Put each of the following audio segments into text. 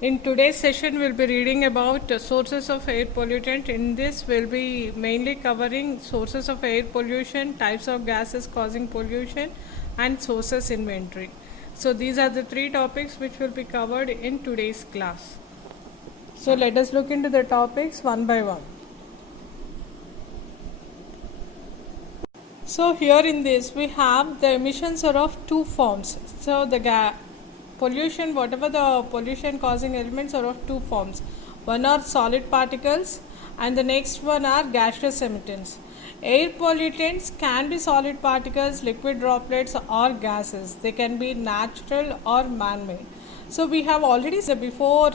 In today's session, we'll be reading about sources of air pollutant. In this, we'll be mainly covering sources of air pollution, types of gases causing pollution, and sources inventory. So, these are the three topics which will be covered in today's class. So, let us look into the topics one by one. So, here in this, we have the emissions are of two forms. So, the pollution, whatever the pollution causing elements are of two forms. One are solid particles and the next one are gaseous emittents. Air pollutants can be solid particles, liquid droplets or gases. They can be natural or man-made. So we have already said before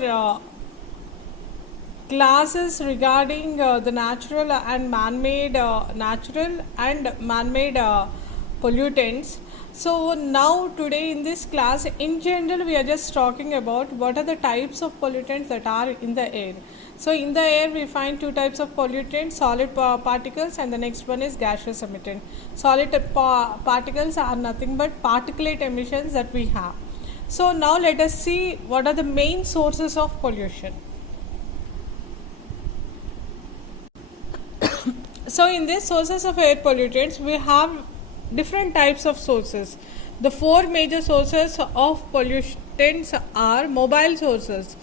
classes regarding the natural and man-made pollutants. So now today in this class in general we are just talking about what are the types of pollutants that are in the air. So in the air we find two types of pollutants, solid particles and the next one is gaseous emittant. Solid particles are nothing but particulate emissions that we have. So now let us see what are the main sources of pollution. So in these sources of air pollutants we have different types of sources. The four major sources of pollutants are mobile sources,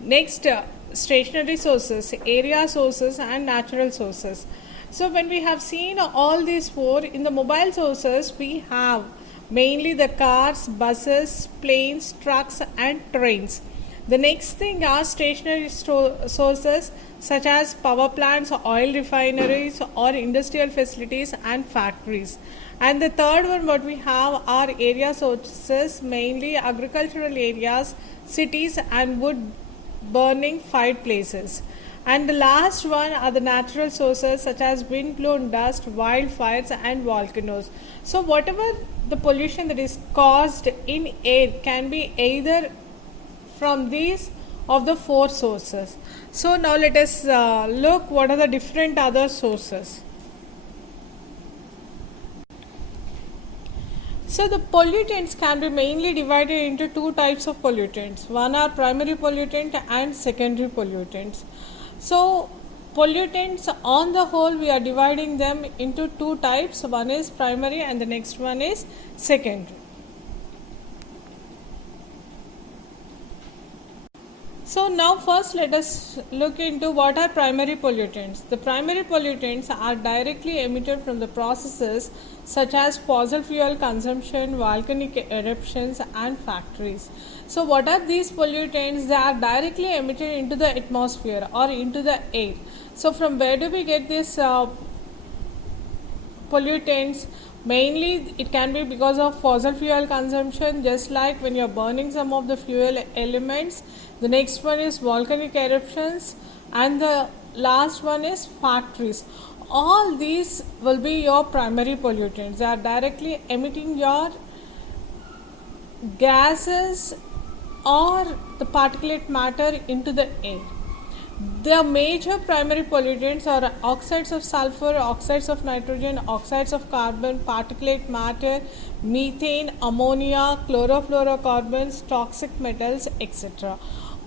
next stationary sources, area sources and natural sources. So when we have seen all these four, in the mobile sources we have mainly the cars, buses, planes, trucks and trains. The next thing are stationary sources such as power plants, oil refineries or industrial facilities and factories. And the third one what we have are area sources, mainly agricultural areas, cities and wood burning fireplaces. And the last one are the natural sources such as wind blown dust, wildfires and volcanoes. So whatever the pollution that is caused in air can be either from these of the four sources. So now let us look what are the different other sources. So the pollutants can be mainly divided into two types of pollutants. One are primary pollutant and secondary pollutants. So pollutants on the whole we are dividing them into two types. One is primary and the next one is secondary. So now first let us look into what are primary pollutants. The primary pollutants are directly emitted from the processes such as fossil fuel consumption, volcanic eruptions and factories. So what are these pollutants? They are directly emitted into the atmosphere or into the air. So from where do we get these pollutants? Mainly it can be because of fossil fuel consumption, just like when you are burning some of the fuel elements. The next one is volcanic eruptions and the last one is factories. All these will be your primary pollutants. They are directly emitting your gases or the particulate matter into the air. The major primary pollutants are oxides of sulfur, oxides of nitrogen, oxides of carbon, particulate matter, methane, ammonia, chlorofluorocarbons, toxic metals, etc.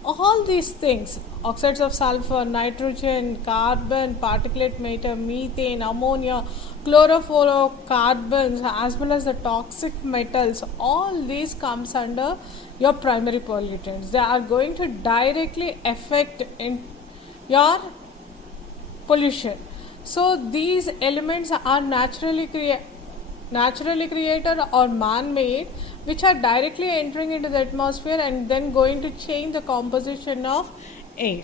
All these things, oxides of sulfur, nitrogen, carbon, particulate matter, methane, ammonia, chlorofluorocarbons, as well as the toxic metals, all these comes under your primary pollutants. They are going to directly affect in your pollution. So these elements are naturally created or man-made, which are directly entering into the atmosphere and then going to change the composition of air.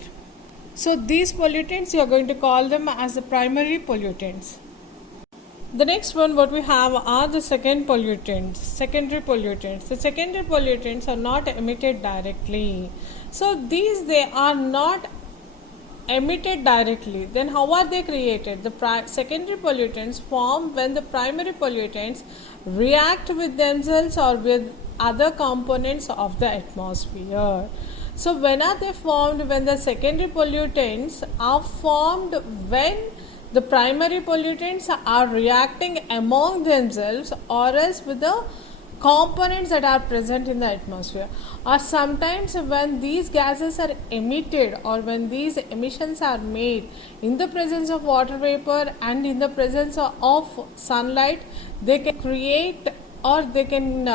So these pollutants you are going to call them as the primary pollutants. The next one what we have are the secondary pollutants. The secondary pollutants are not emitted directly. So these they are not emitted directly. Then how are they created? The secondary pollutants form when the primary pollutants react with themselves or with other components of the atmosphere. So when are they formed? When the secondary pollutants are formed when the primary pollutants are reacting among themselves or else with the components that are present in the atmosphere, or sometimes when these gases are emitted or when these emissions are made in the presence of water vapor and in the presence of sunlight, they can create or they can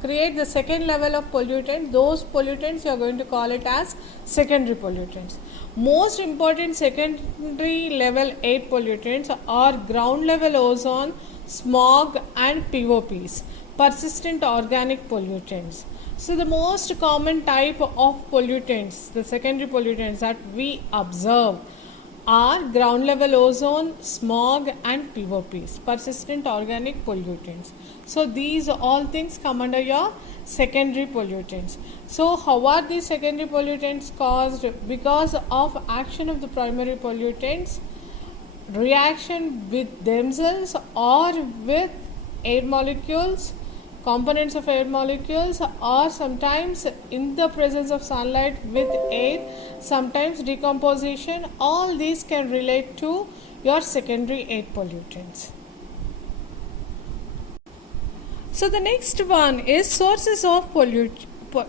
create the second level of pollutant. Those pollutants you are going to call it as secondary pollutants. Most important secondary level air pollutants are ground level ozone, smog and POPs, persistent organic pollutants. So the most common type of pollutants, the secondary pollutants that we observe are ground level ozone, smog and POPs, persistent organic pollutants. So these all things come under your secondary pollutants. So how are these secondary pollutants caused? Because of action of the primary pollutants, reaction with themselves or with air molecules, components of air molecules, or sometimes in the presence of sunlight with air, sometimes decomposition. All these can relate to your secondary air pollutants. So the next one is sources of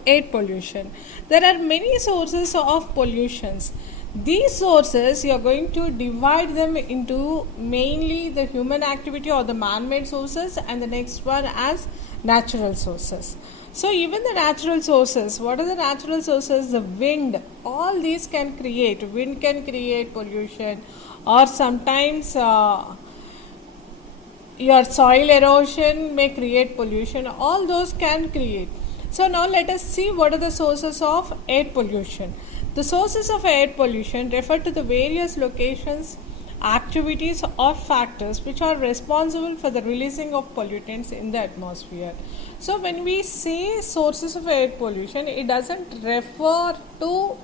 air pollution. There are many sources of pollutions. These sources, you are going to divide them into mainly the human activity or the man-made sources, and the next one as natural sources. So even the natural sources, what are the natural sources? The wind, all these can create, wind can create pollution, or sometimes your soil erosion may create pollution. All those can create. So now let us see what are the sources of air pollution. The sources of air pollution refer to the various locations, activities or factors which are responsible for the releasing of pollutants in the atmosphere. So when we say sources of air pollution, it doesn't refer to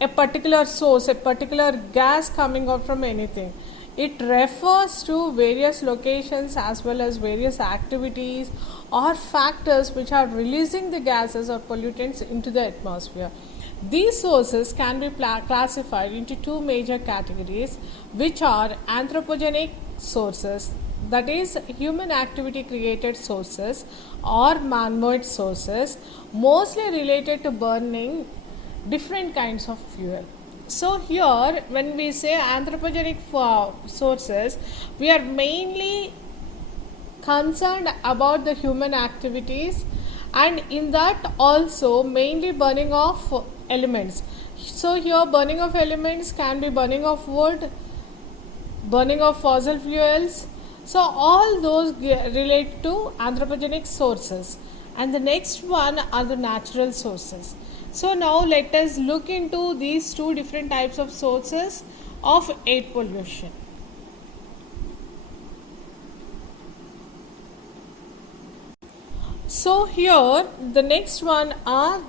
a particular source, a particular gas coming out from anything. It refers to various locations as well as various activities or factors which are releasing the gases or pollutants into the atmosphere. These sources can be classified into two major categories, which are anthropogenic sources, that is human activity created sources, or man-made sources, mostly related to burning different kinds of fuel. So here when we say anthropogenic sources, we are mainly concerned about the human activities, and in that also mainly burning of elements. So here burning of elements can be burning of wood, burning of fossil fuels. So all those relate to anthropogenic sources, and the next one are the natural sources. So now let us look into these two different types of sources of air pollution. So here the next one are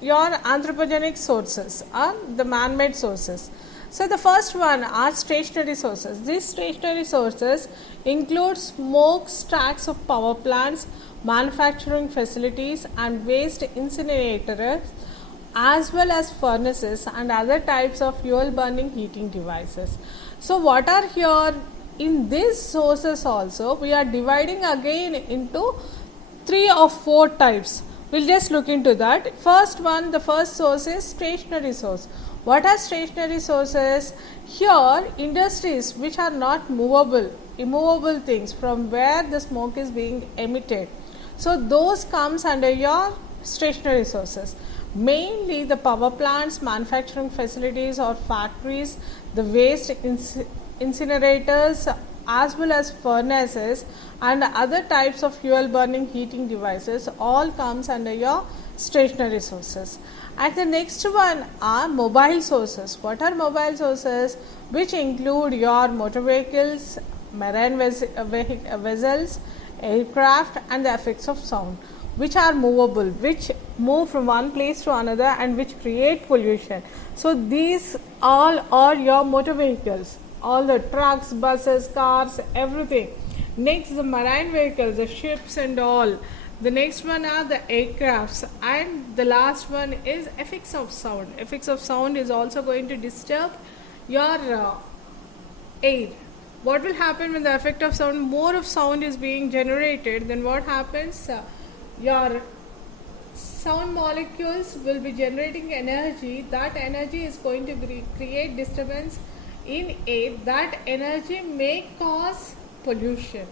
your anthropogenic sources, are the man-made sources. So the first one are stationary sources. These stationary sources include smokestacks of power plants, manufacturing facilities and waste incinerators, as well as furnaces and other types of fuel burning heating devices. So what are here in these sources also, we are dividing again into 3 or 4 types. We'll just look into that. First one, the first source is stationary source. What are stationary sources? Here industries which are not movable, immovable things from where the smoke is being emitted. So those comes under your stationary sources. Mainly the power plants, manufacturing facilities or factories, the waste incinerators, as well as furnaces and other types of fuel burning heating devices, all comes under your stationary sources. And the next one are mobile sources. What are mobile sources? Which include your motor vehicles, marine vessels, aircraft and the effects of sound, which are movable, which move from one place to another and which create pollution. So these all are your motor vehicles, all the trucks, buses, cars, everything. Next, the marine vehicles, the ships and all. The next one are the aircrafts, and the last one is effects of sound. Effects of sound is also going to disturb your air. What will happen when the effect of sound, more of sound is being generated, then what happens? your sound molecules will be generating energy. That energy is going to create disturbance in air. That energy may cause pollution,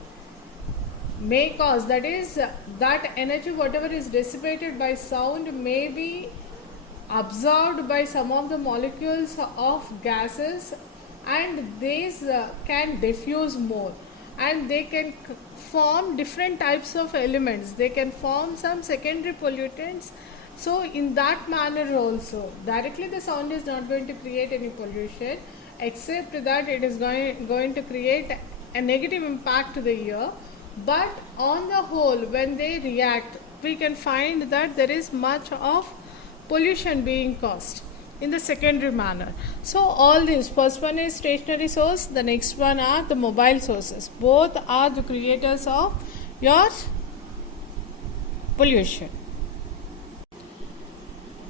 may cause, that is, that energy whatever is dissipated by sound may be absorbed by some of the molecules of gases, and these can diffuse more, and they can form different types of elements. They can form some secondary pollutants. So in that manner also, directly the sound is not going to create any pollution, except that it is going to create a negative impact to the ear. But on the whole, when they react, we can find that there is much of pollution being caused in the secondary manner. So all these, first one is stationary source, the next one are the mobile sources. Both are the creators of your pollution.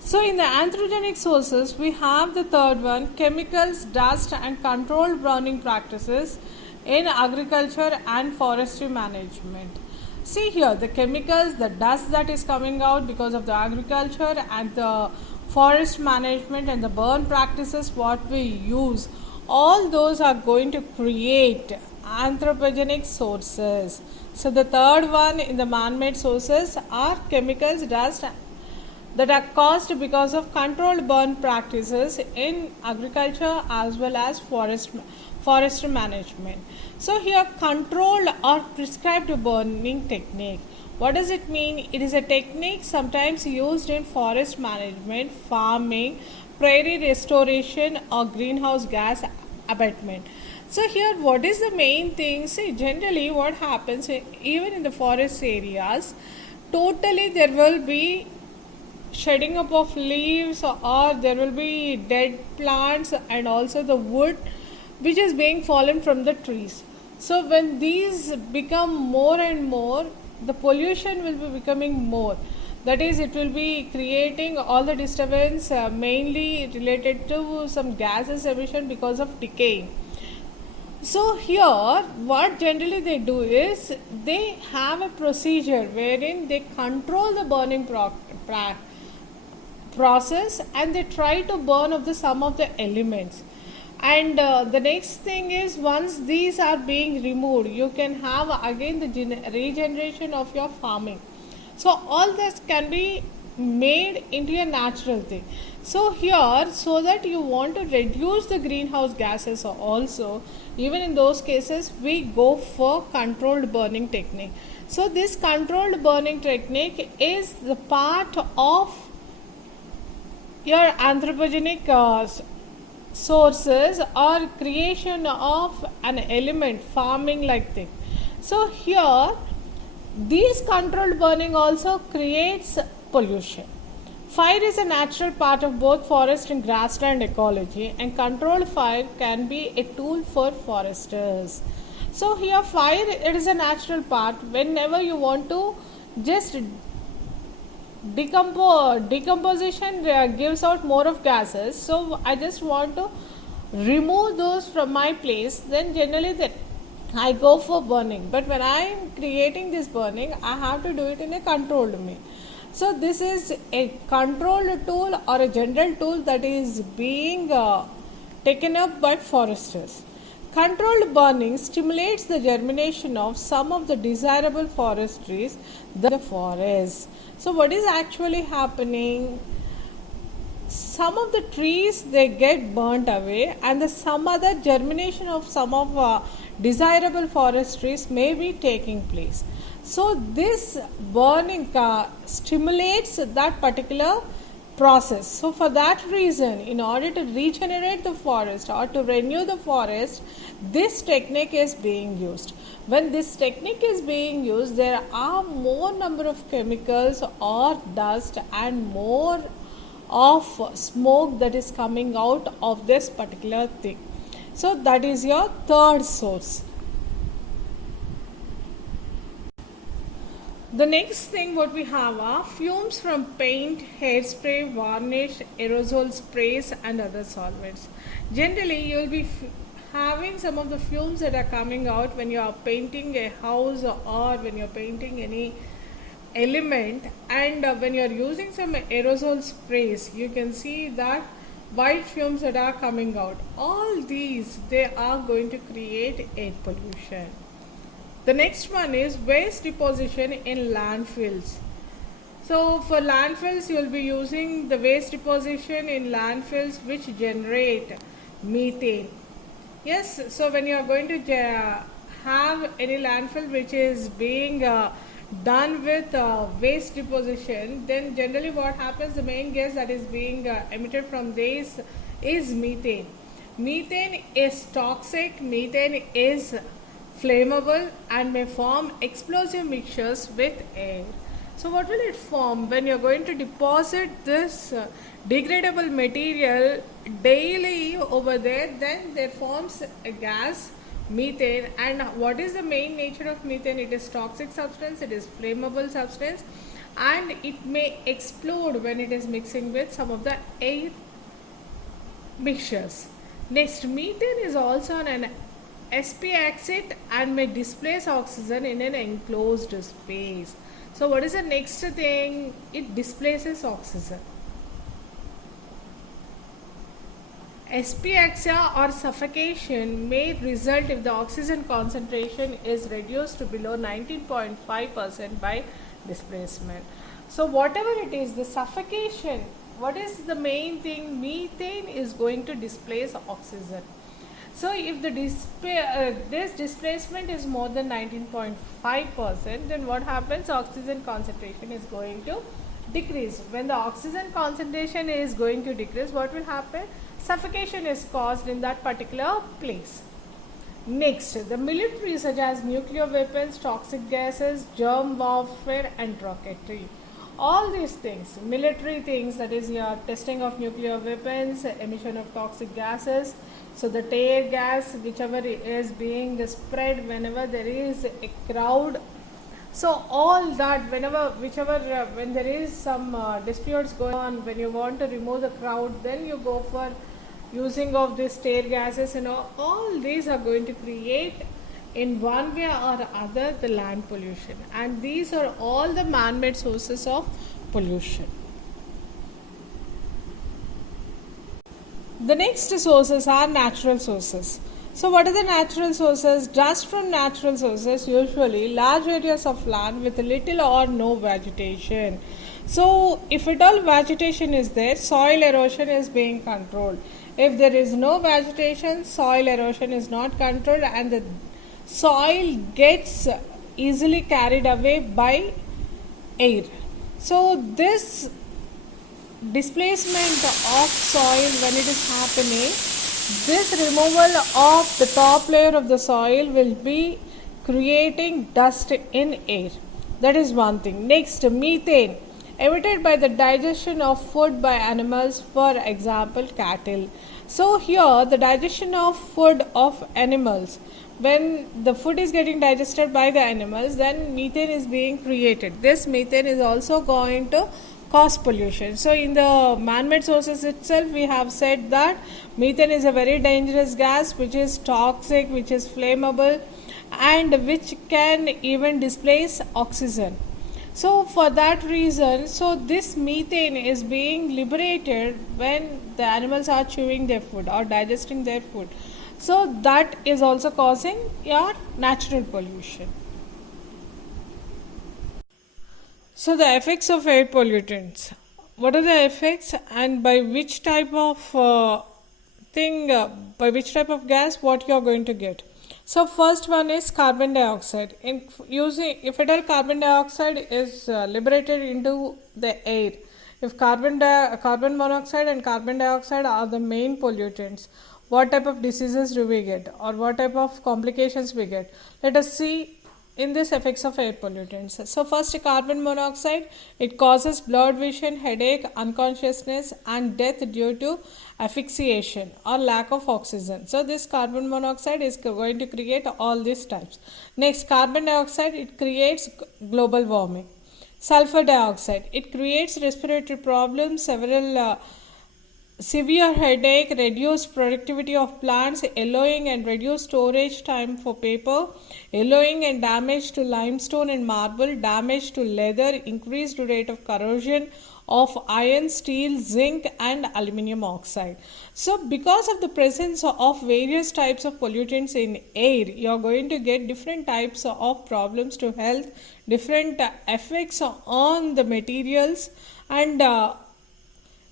So in the anthropogenic sources, we have the third one, chemicals, dust and controlled burning practices in agriculture and forestry management. See here, the chemicals, the dust that is coming out because of the agriculture and the forest management and the burn practices what we use, all those are going to create anthropogenic sources. So the third one in the man-made sources are chemicals, dust that are caused because of controlled burn practices in agriculture as well as forestry management. So here, controlled or prescribed burning technique. What does it mean? It is a technique sometimes used in forest management, farming, prairie restoration or greenhouse gas abatement. So here, what is the main thing? See, generally what happens even in the forest areas, totally there will be shedding up of leaves, or there will be dead plants and also the wood which is being fallen from the trees. So when these become more and more, the pollution will be becoming more. That is, it will be creating all the disturbance mainly related to some gases emission because of decaying. So here, what generally they do is they have a procedure wherein they control the burning process, and they try to burn up the some of the elements. And the next thing is, once these are being removed, you can have again the regeneration of your farming. So all this can be made into a natural thing. So here, so that you want to reduce the greenhouse gases also, even in those cases we go for controlled burning technique. So this controlled burning technique is the part of your anthropogenic sources or creation of an element, farming like thing. So here, these controlled burning also creates pollution. Fire is a natural part of both forest and grassland ecology, and controlled fire can be a tool for foresters. So here, fire, it is a natural part. Whenever you want to just decomposition gives out more of gases, so I just want to remove those from my place, then generally that I go for burning. But when I am creating this burning, I have to do it in a controlled way. So this is a controlled tool or a general tool that is being taken up by foresters. Controlled burning stimulates the germination of some of the desirable forest trees, the forest. So what is actually happening? Some of the trees, they get burnt away, and some other germination of some of desirable forest trees may be taking place. So this burning stimulates that particular process. So for that reason, in order to regenerate the forest or to renew the forest, this technique is being used. When this technique is being used, there are more number of chemicals or dust and more of smoke that is coming out of this particular thing. So that is your third source. The next thing what we have are fumes from paint, hairspray, varnish, aerosol sprays and other solvents. Generally, you will be having some of the fumes that are coming out when you are painting a house or when you are painting any element, and when you are using some aerosol sprays, you can see that white fumes that are coming out. All these, they are going to create air pollution. The next one is waste deposition in landfills. So for landfills, you will be using the waste deposition in landfills which generate methane. Yes, so when you are going to have any landfill which is being done with waste deposition, then generally what happens, the main gas that is being emitted from this is methane. Methane is toxic, methane is flammable and may form explosive mixtures with air. So what will it form when you're going to deposit this degradable material daily over there? Then there forms a gas, methane. And what is the main nature of methane? It is toxic substance, it is flammable substance, and it may explode when it is mixing with some of the air mixtures. Next, methane is also an sp exit and may displace oxygen in an enclosed space. So what is the next thing? It displaces oxygen. Asphyxia or suffocation may result if the oxygen concentration is reduced to below 19.5% by displacement. So whatever it is, the suffocation, what is the main thing? Methane is going to displace oxygen. So if the this displacement is more than 19.5%, then what happens? Oxygen concentration is going to decrease. When the oxygen concentration is going to decrease, what will happen? Suffocation is caused in that particular place. Next, the military such as nuclear weapons, toxic gases, germ warfare and rocketry. All these things, military things, that is your testing of nuclear weapons, emission of toxic gases, so the tear gas whichever is being spread whenever there is a crowd. So all that when there is some disputes going on, when you want to remove the crowd, then you go for using of these tear gases, all these are going to create in one way or other the land pollution, and these are all the man-made sources of pollution. The next sources are natural sources. So what are the natural sources? Dust from natural sources, usually large areas of land with little or no vegetation. So if at all vegetation is there, soil erosion is being controlled. If there is no vegetation, soil erosion is not controlled and the soil gets easily carried away by air. So this displacement of soil, when it is happening, this removal of the top layer of the soil will be creating dust in air. That is one thing. Next, methane emitted by the digestion of food by animals, for example cattle. So here the digestion of food of animals, when the food is getting digested by the animals, then methane is being created. This methane is also going to cause pollution. So in the man-made sources itself, we have said that methane is a very dangerous gas which is toxic, which is flammable and which can even displace oxygen. So for that reason, so this methane is being liberated when the animals are chewing their food or digesting their food. So that is also causing your natural pollution. So the effects of air pollutants. What are the effects and by which type of by which type of gas what you are going to get? So first one is carbon dioxide. If at all carbon dioxide is liberated into the air, if carbon monoxide and carbon dioxide are the main pollutants, what type of diseases do we get or what type of complications we get? Let us see in this effects of air pollutants. So first, carbon monoxide, it causes blurred vision, headache, unconsciousness and death due to asphyxiation or lack of oxygen. So this carbon monoxide is going to create all these types. Next, carbon dioxide, it creates global warming. Sulfur dioxide, it creates respiratory problems, several severe headache, reduced productivity of plants, yellowing and reduced storage time for paper, yellowing and damage to limestone and marble, damage to leather, increased rate of corrosion of iron, steel, zinc, and aluminum oxide. So, because of the presence of various types of pollutants in air, you are going to get different types of problems to health, different effects on the materials, and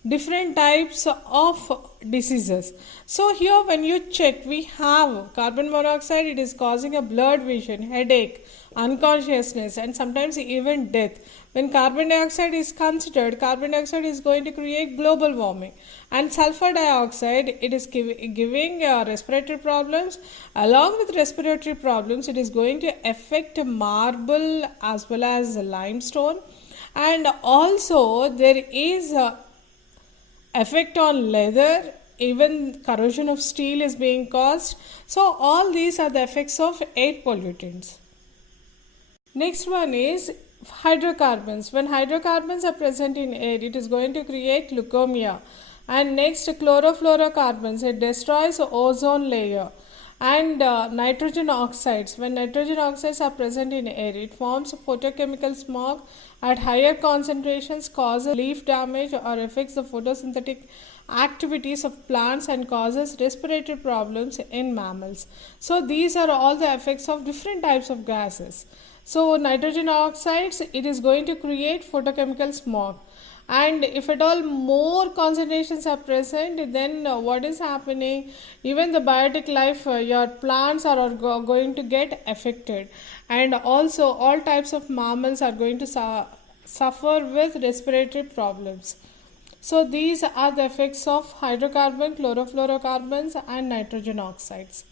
different types of diseases. So here when you check, we have carbon monoxide, it is causing a blurred vision, headache, unconsciousness, and sometimes even death. When carbon dioxide is considered, carbon dioxide is going to create global warming, and sulfur dioxide, it is giving respiratory problems. Along with respiratory problems, it is going to affect marble as well as limestone, and also there is effect on leather, even corrosion of steel is being caused. So all these are the effects of air pollutants. Next one is hydrocarbons. When hydrocarbons are present in air, it is going to create leukemia. And next, chlorofluorocarbons, it destroys ozone layer. And nitrogen oxides, when nitrogen oxides are present in air, it forms photochemical smog at higher concentrations, causes leaf damage or affects the photosynthetic activities of plants and causes respiratory problems in mammals. So these are all the effects of different types of gases. So nitrogen oxides, it is going to create photochemical smog, and if at all more concentrations are present, then what is happening, even the biotic life, your plants are going to get affected, and also all types of mammals are going to suffer with respiratory problems. So these are the effects of hydrocarbon, chlorofluorocarbons, and nitrogen oxides.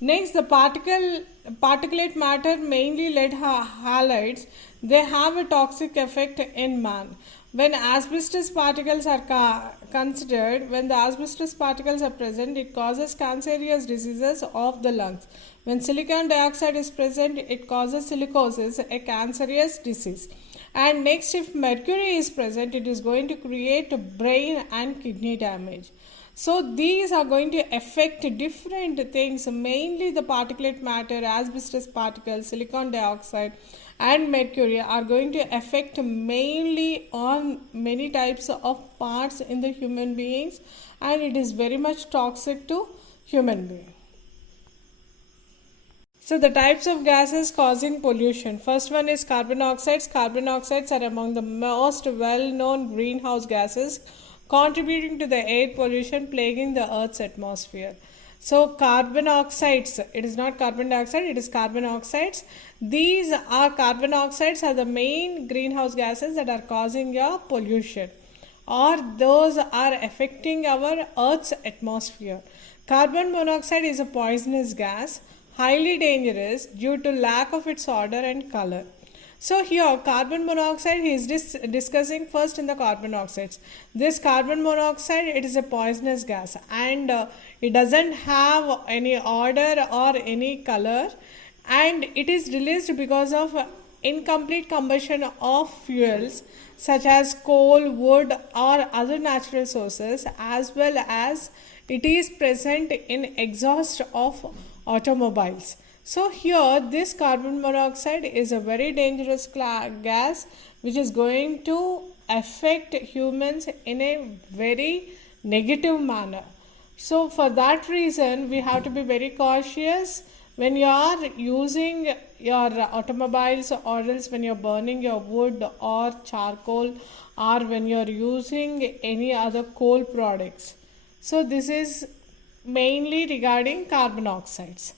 Next, the particulate matter, mainly lead halides, they have a toxic effect in man. When asbestos particles are considered, when the asbestos particles are present, it causes cancerous diseases of the lungs. When silicon dioxide is present, it causes silicosis, a cancerous disease. And next, if mercury is present, it is going to create brain and kidney damage. So these are going to affect different things, mainly the particulate matter, asbestos particles, silicon dioxide, and mercury are going to affect mainly on many types of parts in the human beings, and it is very much toxic to human beings. So the types of gases causing pollution. First one is carbon oxides. Carbon oxides are among the most well-known greenhouse gases, contributing to the air pollution plaguing the Earth's atmosphere. So carbon oxides, it is not carbon dioxide, it is carbon oxides. These are carbon oxides are the main greenhouse gases that are causing your pollution, or those are affecting our Earth's atmosphere. Carbon monoxide is a poisonous gas, highly dangerous due to lack of its odor and color. So here carbon monoxide, he is discussing first in the carbon oxides. This carbon monoxide, it is a poisonous gas, and it doesn't have any odor or any color, and it is released because of incomplete combustion of fuels such as coal, wood, or other natural sources, as well as it is present in exhaust of automobiles. So here this carbon monoxide is a very dangerous gas which is going to affect humans in a very negative manner. So for that reason we have to be very cautious when you are using your automobiles, or else when you are burning your wood or charcoal, or when you are using any other coal products. So this is mainly regarding carbon oxides.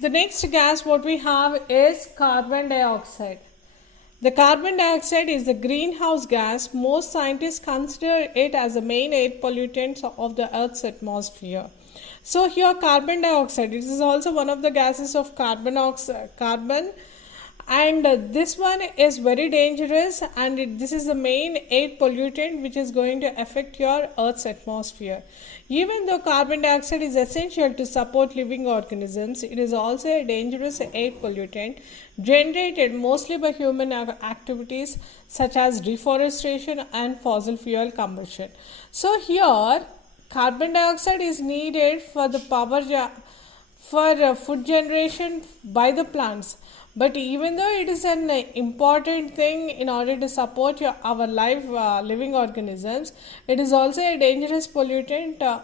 The next gas what we have is carbon dioxide. The carbon dioxide is the greenhouse gas. Most scientists consider it as the main air pollutant of the Earth's atmosphere. So here carbon dioxide, this is also one of the gases of carbon, and this one is very dangerous, and this is the main air pollutant which is going to affect your earth's atmosphere. Even though carbon dioxide is essential to support living organisms, it is also a dangerous air pollutant generated mostly by human activities such as deforestation and fossil fuel combustion. So here carbon dioxide is needed for the for food generation by the plants, but even though it is an important thing in order to support our life living organisms, it is also a dangerous pollutant.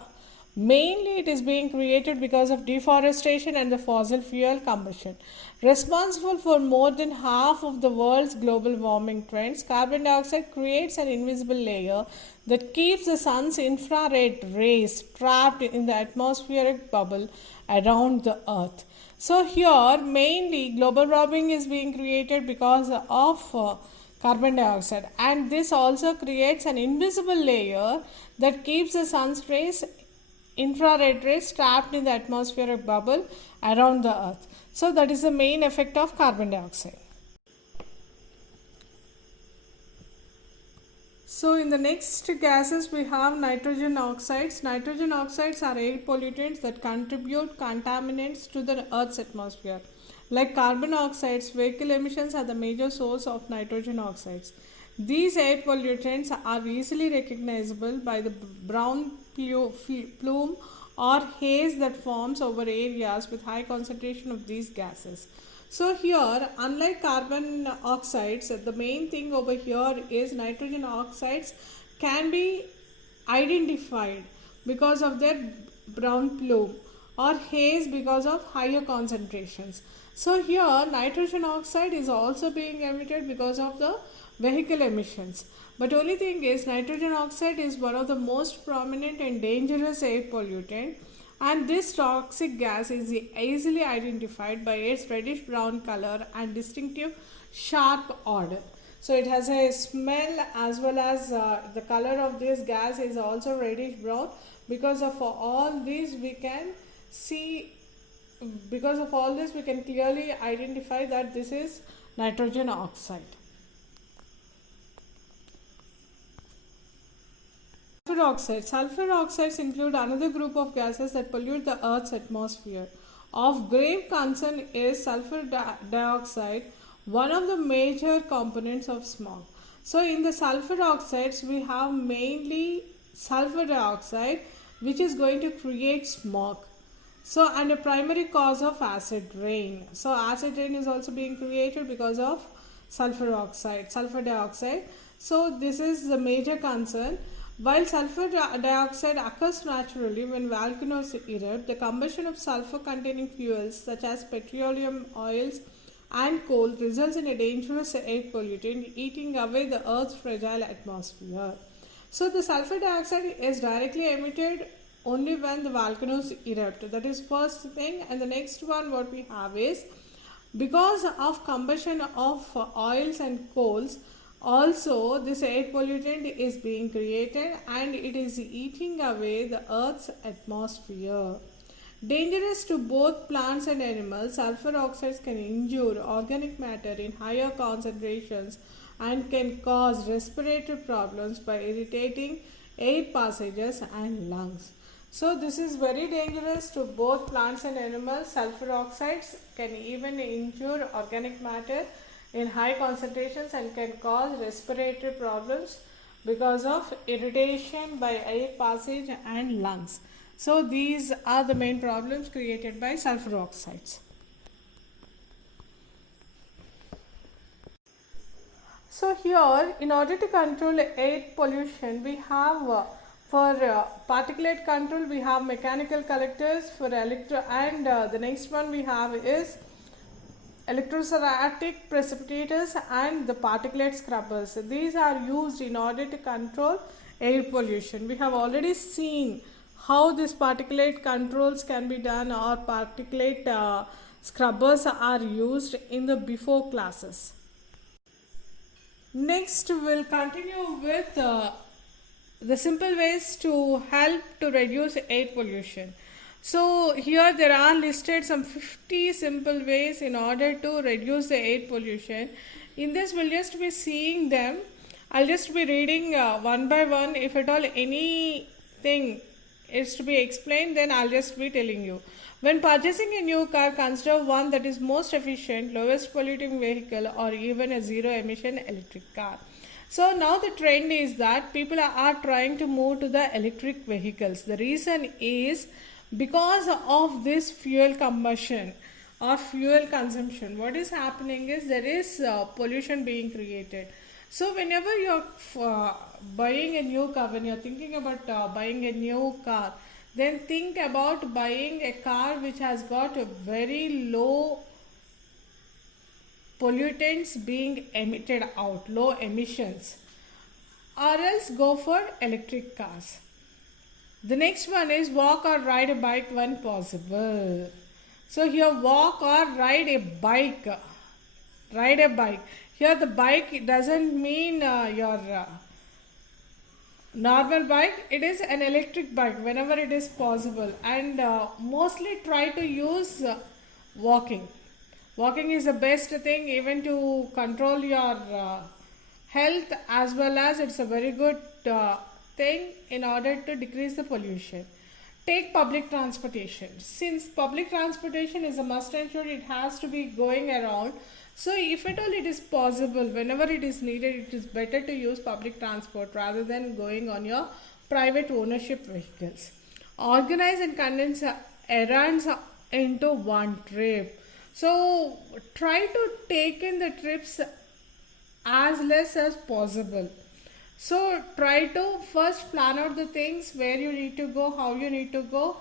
Mainly it is being created because of deforestation and the fossil fuel combustion. Responsible for more than half of the world's global warming trends, carbon dioxide creates an invisible layer that keeps the sun's infrared rays trapped in the atmospheric bubble around the earth. So here mainly global warming is being created because of carbon dioxide, and this also creates an invisible layer that keeps the sun's rays, infrared rays, trapped in the atmospheric bubble around the earth. So that is the main effect of carbon dioxide. So in the next gases we have nitrogen oxides. Nitrogen oxides are air pollutants that contribute contaminants to the earth's atmosphere. Like carbon oxides, vehicle emissions are the major source of nitrogen oxides. These air pollutants are easily recognizable by the brown plume or haze that forms over areas with high concentration of these gases. So here, unlike carbon oxides, the main thing over here is nitrogen oxides can be identified because of their brown plume or haze because of higher concentrations. So here nitrogen oxide is also being emitted because of the vehicle emissions. But only thing is nitrogen oxide is one of the most prominent and dangerous air pollutant, and this toxic gas is easily identified by its reddish brown color and distinctive sharp odor. So it has a smell as well as the color of this gas is also reddish brown. Because of all these we can see, because of all this we can clearly identify that this is nitrogen oxide. Sulfur oxides. Sulfur oxides include another group of gases that pollute the Earth's atmosphere. Of grave concern is sulfur dioxide, one of the major components of smog. So in the sulfur oxides we have mainly sulfur dioxide, which is going to create smog. So and a primary cause of acid rain. So acid rain is also being created because of sulfur dioxide. So this is the major concern. While sulfur dioxide occurs naturally when volcanoes erupt, the combustion of sulfur containing fuels such as petroleum, oils and coal results in a dangerous air pollutant eating away the Earth's fragile atmosphere. So the sulfur dioxide is directly emitted only when the volcanoes erupt. That is first thing. And the next one what we have is because of combustion of oils and coals, also this air pollutant is being created and it is eating away the Earth's atmosphere. Dangerous to both plants and animals, sulfur oxides can injure organic matter in higher concentrations and can cause respiratory problems by irritating air passages and lungs. So this is very dangerous to both plants and animals. Sulfur oxides can even injure organic matter in high concentrations and can cause respiratory problems because of irritation by air passage and lungs. So these are the main problems created by sulfur oxides. So here, in order to control air pollution, we have for particulate control we have mechanical collectors for the next one we have is electrostatic precipitators and the particulate scrubbers. These are used in order to control air pollution. We have already seen how these particulate controls can be done, or particulate scrubbers are used in the before classes. Next we'll continue with the simple ways to help to reduce air pollution. So here there are listed some 50 simple ways in order to reduce the air pollution. In this we'll just be seeing them. I'll just be reading one by one. If at all anything is to be explained, then I'll just be telling you. When purchasing a new car, consider one that is most efficient, lowest polluting vehicle, or even a zero emission electric car. So now the trend is that people are trying to move to the electric vehicles. The reason is because of this fuel combustion or fuel consumption. What is happening is there is pollution being created. So whenever you're buying a new car, when you're thinking about buying a new car, then think about buying a car which has got a very low pollutants being emitted out, low emissions, or else go for electric cars. The next one is walk or ride a bike when possible. So here walk or ride a bike. Ride a bike. Here the bike doesn't mean your normal bike. It is an electric bike whenever it is possible, and mostly try to use walking. Walking is the best thing even to control your health, as well as it's a very good thing in order to decrease the pollution. Take public transportation. Since public transportation is a must and should, it has to be going around. So if at all it is possible, whenever it is needed, it is better to use public transport rather than going on your private ownership vehicles. Organize and condense errands into one trip. So try to take in the trips as less as possible. So try to first plan out the things where you need to go, how you need to go,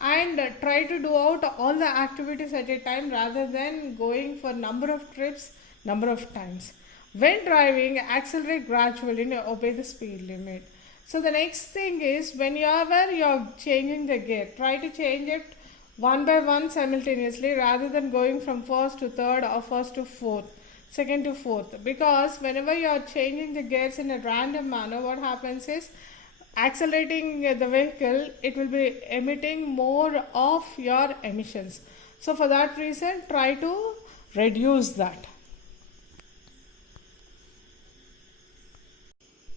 and try to do out all the activities at a time rather than going for number of trips, number of times. When driving, accelerate gradually and obey the speed limit. So the next thing is, whenever you're changing the gear, try to change it one by one simultaneously rather than going from first to third or first to fourth, second to fourth. Because whenever you are changing the gears in a random manner, what happens is accelerating the vehicle, it will be emitting more of your emissions. So for that reason, try to reduce that.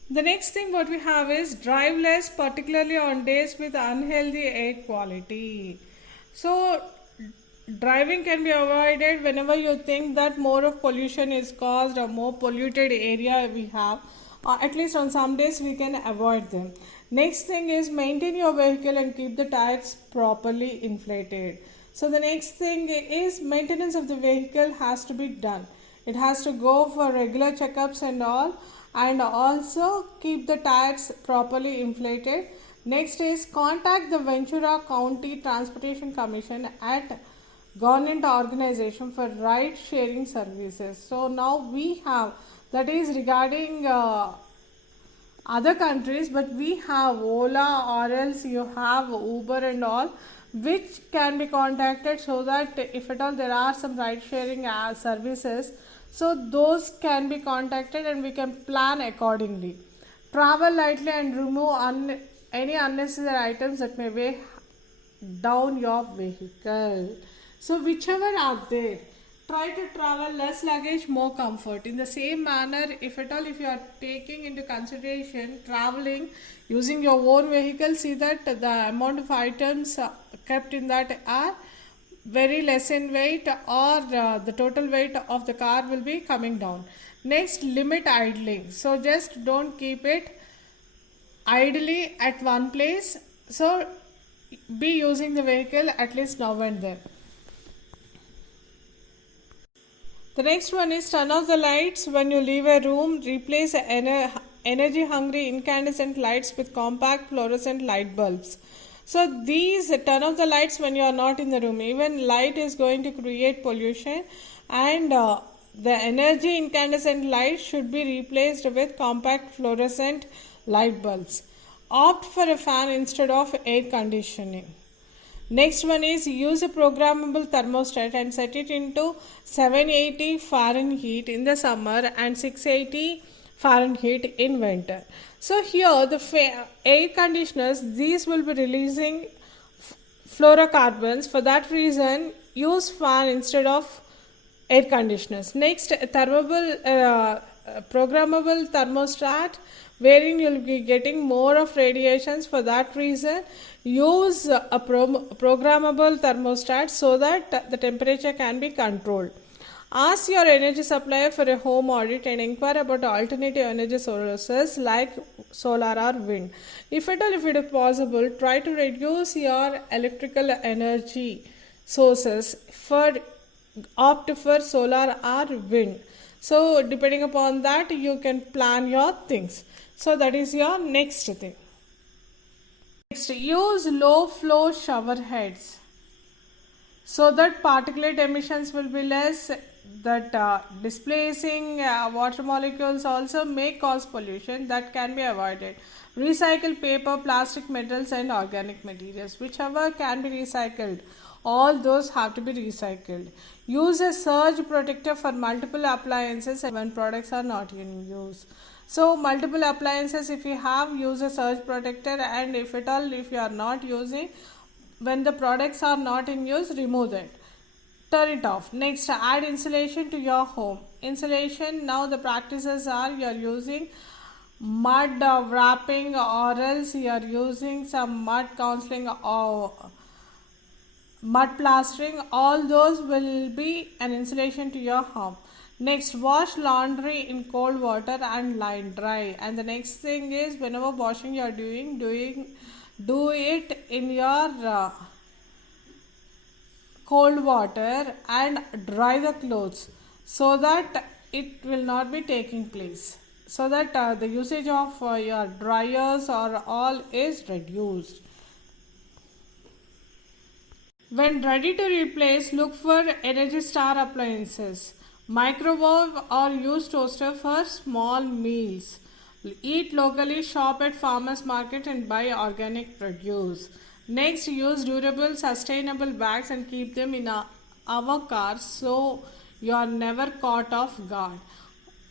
The next thing what we have is drive less, particularly on days with unhealthy air quality. So driving can be avoided whenever you think that more of pollution is caused or more polluted area we have, or at least on some days we can avoid them. Next thing is maintain your vehicle and keep the tires properly inflated. So the next thing is maintenance of the vehicle has to be done. It has to go for regular checkups and all, and also keep the tires properly inflated. Next is contact the Ventura County Transportation Commission at government organization for ride sharing services. So now we have, that is regarding other countries, but we have Ola, or else you have Uber and all, which can be contacted, so that if at all there are some ride sharing services, so those can be contacted and we can plan accordingly. Travel lightly and remove any unnecessary items that may weigh down your vehicle. So whichever are there, try to travel less luggage, more comfort. In the same manner, if at all if you are taking into consideration traveling using your own vehicle, see that the amount of items kept in that are very less in weight, or the total weight of the car will be coming down. Next, limit idling. So just don't keep it idly at one place. So be using the vehicle at least now and then. The next one is turn off the lights when you leave a room. Replace energy hungry incandescent lights with compact fluorescent light bulbs. So these turn off the lights when you are not in the room. Even light is going to create pollution, and the energy incandescent light should be replaced with compact fluorescent light bulbs. Opt for a fan instead of air conditioning. Next one is use a programmable thermostat and set it into 780 Fahrenheit in the summer and 680 Fahrenheit in winter. So here the air conditioners, these will be releasing fluorocarbons. For that reason, use fan instead of air conditioners. Next, programmable thermostat, wherein you'll be getting more of radiations. For that reason, use a programmable thermostat so that the temperature can be controlled. Ask your energy supplier for a home audit and inquire about alternative energy sources like solar or wind. If at all, if it is possible, try to reduce your electrical energy sources for opt for solar or wind. So depending upon that, you can plan your things. So that is your next thing. Next, use low flow shower heads so that particulate emissions will be less. That displacing water molecules also may cause pollution, that can be avoided. Recycle paper, plastic, metals and organic materials, whichever can be recycled, all those have to be recycled. Use a surge protector for multiple appliances when products are not in use. So multiple appliances, if you have, use a surge protector, and if at all, if you are not using, when the products are not in use, remove it, turn it off. Next, add insulation to your home. Insulation, now the practices are you are using mud wrapping, or else you are using some mud counseling or mud plastering. All those will be an insulation to your home. Next, wash laundry in cold water and line dry. And the next thing is, whenever washing you are do it in your cold water and dry the clothes, so that it will not be taking place, so that the usage of your dryers or all is reduced. When ready to replace, look for Energy Star appliances. Microwave or use toaster for small meals. Eat locally, shop at farmers market and buy organic produce. Next, use durable, sustainable bags and keep them in our cars so you are never caught off guard.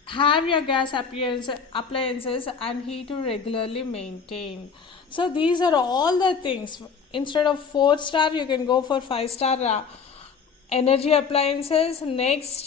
Have your gas appliances and heater regularly maintained. So these are all the things. Instead of 4-star, you can go for 5-star energy appliances. Next,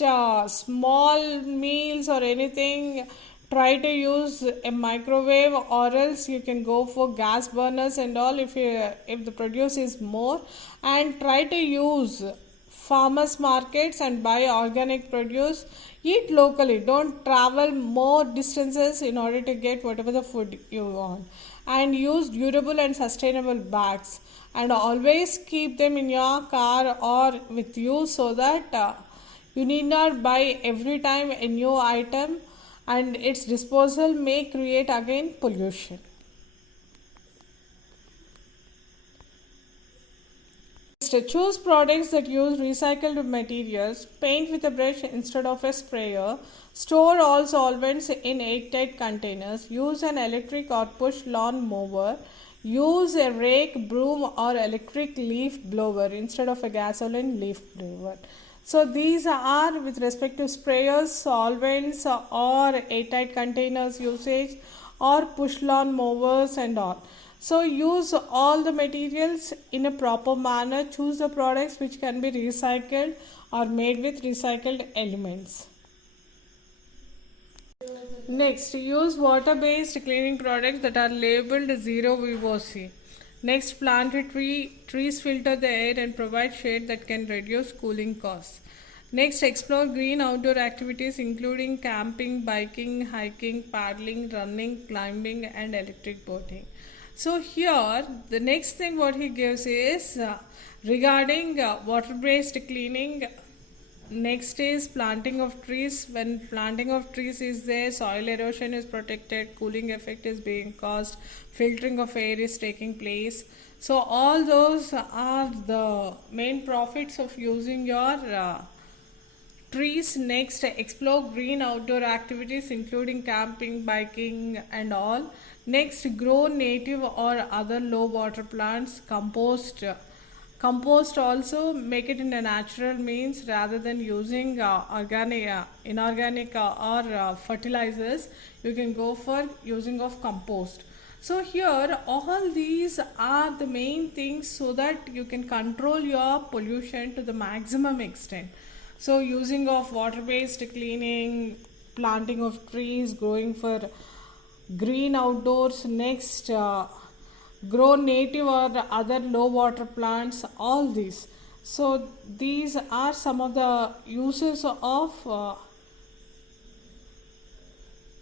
small meals or anything, try to use a microwave, or else you can go for gas burners and all if the produce is more. And try to use farmers markets and buy organic produce. Eat locally, don't travel more distances in order to get whatever the food you want. And use durable and sustainable bags, and always keep them in your car or with you, so that you need not buy every time a new item, and its disposal may create again pollution. Choose products that use recycled materials. Paint with a brush instead of a sprayer. Store all solvents in airtight containers. Use an electric or push lawn mower. Use a rake, broom or electric leaf blower instead of a gasoline leaf blower. So these are with respect to sprayers, solvents or airtight containers usage, or push lawn mowers and all. So use all the materials in a proper manner. Choose the products which can be recycled or made with recycled elements. Next, use water-based cleaning products that are labeled zero VOC. Next, plant a tree. Trees filter the air and provide shade that can reduce cooling costs. Next, explore green outdoor activities including camping, biking, hiking, paddling, running, climbing and electric boating. So here the next thing what he gives is regarding water-based cleaning. Next is planting of trees. When planting of trees is there, soil erosion is protected, cooling effect is being caused, filtering of air is taking place. So all those are the main profits of using your trees. Next, explore green outdoor activities including camping, biking and all. Next, grow native or other low water plants. Compost also, make it in a natural means rather than using inorganic or fertilizers. You can go for using of compost. So here all these are the main things so that you can control your pollution to the maximum extent. So using of water based cleaning, planting of trees, growing for green outdoors, next grow native or other low water plants, all these. So these are some of the uses of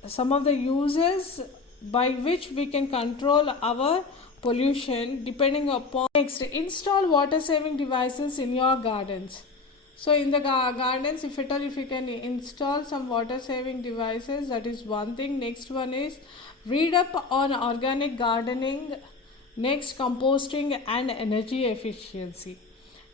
some of the uses by which we can control our pollution depending upon. Next, install water saving devices in your gardens. So in the gardens, if at all, if you can install some water saving devices, that is one thing. Next one is read up on organic gardening. Next, composting and energy efficiency.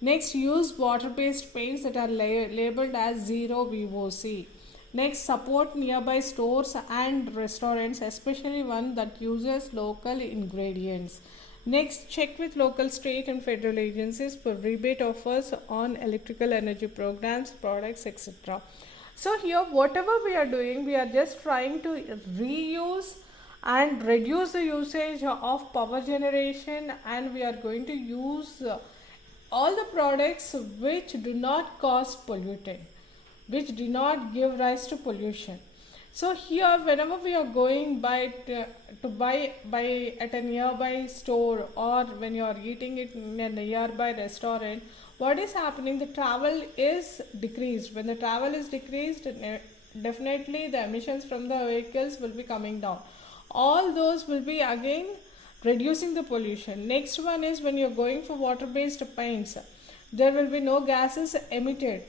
Next, use water based paints that are labeled as zero VOC. Next, support nearby stores and restaurants, especially one that uses local ingredients. Next, check with local state and federal agencies for rebate offers on electrical energy programs, products, etc. So here, whatever we are doing, we are just trying to reuse and reduce the usage of power generation, and we are going to use all the products which do not cause pollutant, which do not give rise to pollution. So here, whenever we are going to buy at a nearby store, or when you are eating it in a nearby restaurant, what is happening? The travel is decreased. When the travel is decreased, definitely the emissions from the vehicles will be coming down. All those will be again reducing the pollution. Next one is when you're going for water based paints, there will be no gases emitted.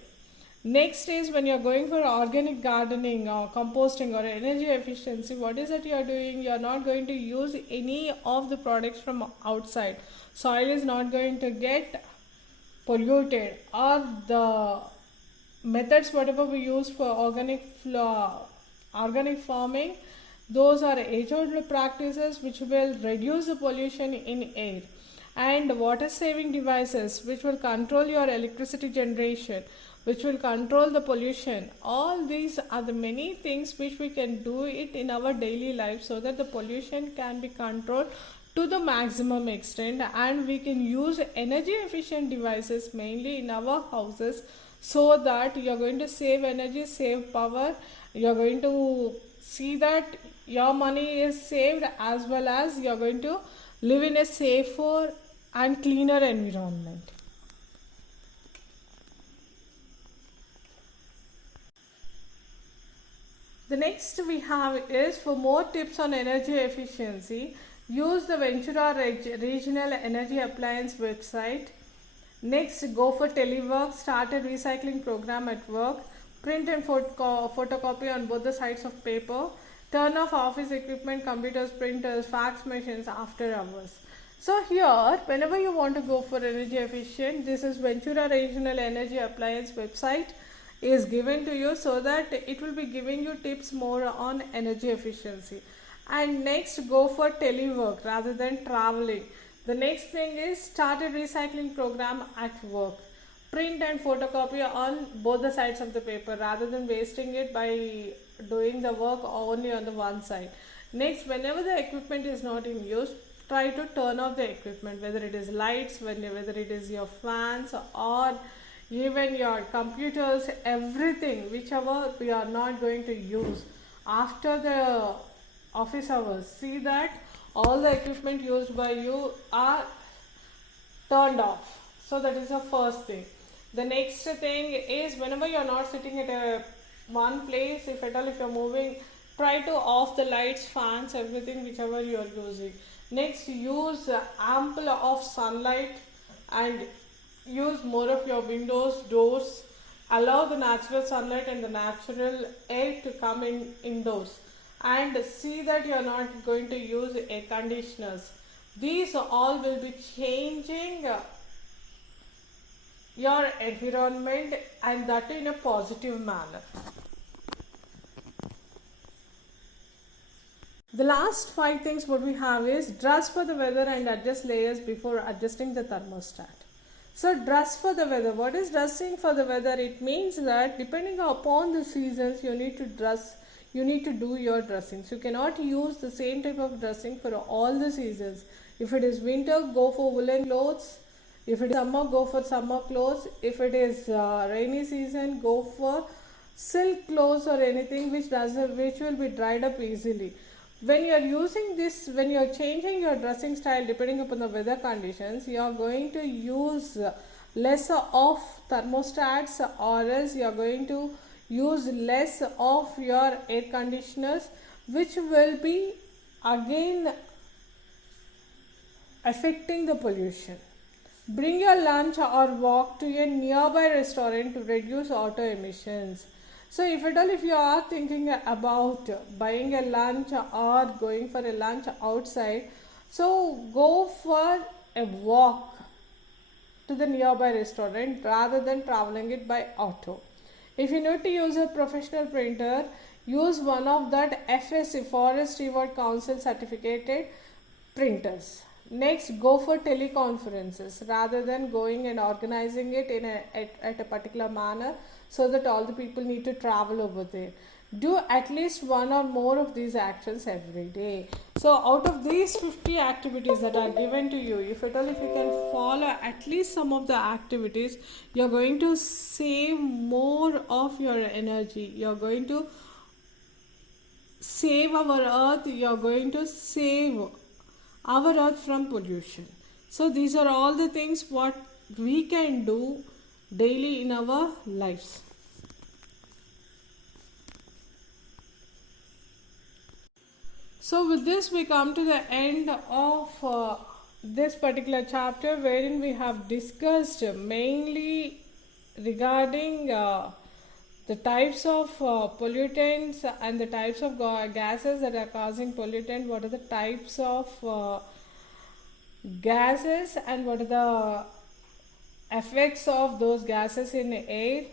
Next is when you're going for organic gardening or composting or energy efficiency, what is that you are doing? You are not going to use any of the products from outside. Soil is not going to get polluted, or the methods whatever we use for organic farming, those are age-old practices which will reduce the pollution in air. And water saving devices which will control your electricity generation, which will control the pollution. All these are the many things which we can do it in our daily life so that the pollution can be controlled to the maximum extent, and we can use energy efficient devices mainly in our houses so that you are going to save energy, save power. You are going to see that your money is saved, as well as you are going to live in a safer and cleaner environment. The next we have is, for more tips on energy efficiency, use the Ventura Regional Energy Appliance website. Next, go for telework, start a recycling program at work, print and photocopy on both the sides of paper, turn off office equipment, computers, printers, fax machines after hours. So here, whenever you want to go for energy efficient, this is Ventura Regional Energy Appliance website is given to you, so that it will be giving you tips more on energy efficiency. And next, go for telework rather than traveling. The next thing is, start a recycling program at work. Print and photocopy on both the sides of the paper rather than wasting it by doing the work only on the one side. Next, whenever the equipment is not in use, try to turn off the equipment, whether it is lights, whether it is your fans, or even your computers, everything whichever we are not going to use after the office hours. See that all the equipment used by you are turned off. So that is the first thing. The next thing is, whenever you are not sitting at a one place, if at all if you are moving, try to off the lights, fans, everything whichever you are using. Next, use ample of sunlight and use more of your windows, doors. Allow the natural sunlight and the natural air to come in indoors, and see that you are not going to use air conditioners. These all will be changing your environment, and that in a positive manner. The last 5 things what we have is, dress for the weather and adjust layers before adjusting the thermostat. So dress for the weather. What is dressing for the weather? It means that depending upon the seasons, you need to dress you need to do your dressings. You cannot use the same type of dressing for all the seasons. If it is winter, go for woolen clothes. If it is summer, go for summer clothes. If it is rainy season, go for silk clothes or anything which will be dried up easily. When you are using this, when you are changing your dressing style depending upon the weather conditions, you are going to use lesser of thermostats, or else you are going to use less of your air conditioners, which will be again affecting the pollution. Bring your lunch or walk to a nearby restaurant to reduce auto emissions. So if you are thinking about buying a lunch or going for a lunch outside, so go for a walk to the nearby restaurant rather than traveling it by auto. If you need to use a professional printer, use one of that FSC, Forest Steward Council certificated printers. Next, go for teleconferences rather than going and organizing it at a particular manner, so that all the people need to travel over there. Do at least one or more of these actions every day. So out of these 50 activities that are given to you, if you can follow at least some of the activities, you're going to save more of your energy. You're going to save our earth. You're going to save our earth from pollution. So these are all the things what we can do daily in our lives. So with this we come to the end of this particular chapter, wherein we have discussed mainly regarding the types of pollutants and the types of gases that are causing pollutant. What are the types of gases and what are the effects of those gases in the air?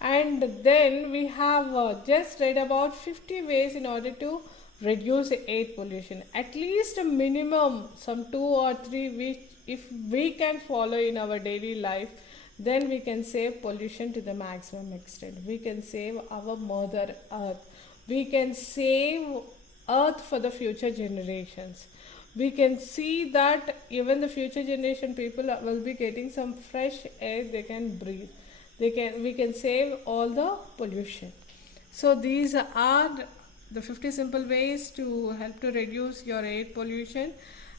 And then we have just read about 50 ways in order to reduce air pollution. At least a minimum some 2 or 3 which if we can follow in our daily life, then we can save pollution to the maximum extent. We can save our mother earth. We can save earth for the future generations. We can see that even the future generation people will be getting some fresh air they can breathe. We can save all the pollution. So these are the 50 simple ways to help to reduce your air pollution.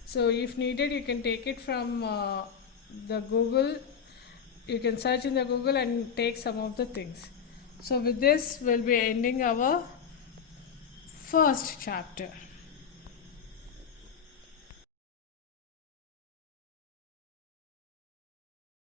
So if needed, you can take it from the Google. You can search in the Google and take some of the things. So with this, we'll be ending our first chapter.